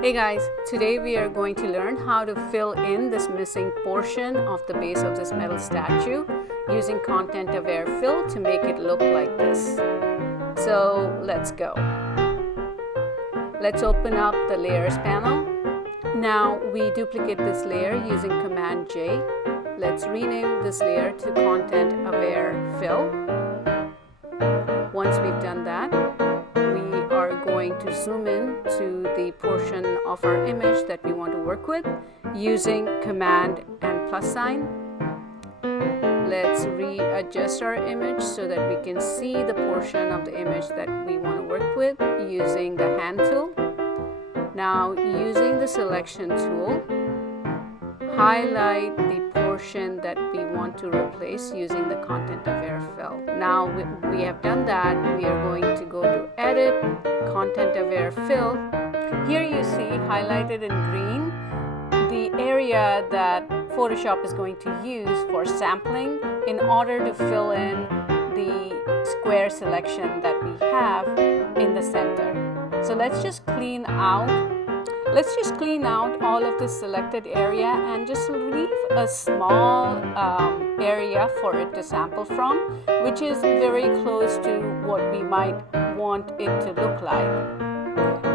Hey guys, today we are going to learn how to fill in this missing portion of the base of this metal statue using content aware fill to make it look like this. So let's go. Let's open up the layers panel. Now we duplicate this layer using Command J. Let's rename this layer to content aware fill. Once we've done that, we are going to zoom in to the portion of our image that we want to work with using Command and plus sign. Let's readjust our image so that we can see the portion of the image that we want to work with using the hand tool. Now, using the selection tool, highlight the portion that we want to replace using the content aware fill. Now we have done that, we are going to go to Edit, Content Aware Fill. Here you see highlighted in green the area that Photoshop is going to use for sampling in order to fill in the square selection that we have in the center. So let's just clean out all of this selected area and just leave a small area for it to sample from, which is very close to what we might want it to look like.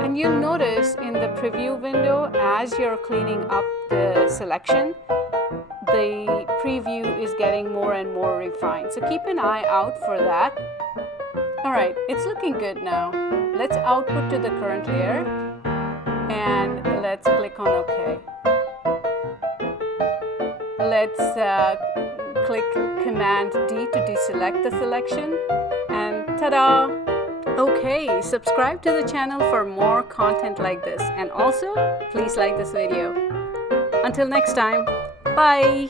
And you'll notice in the preview window, as you're cleaning up the selection, the preview is getting more and more refined. So keep an eye out for that. All right, it's looking good now. Let's output to the current layer and let's click on OK. Let's click Command D to deselect the selection, and ta-da! Okay, subscribe to the channel for more content like this, and also please like this video. Until next time, bye!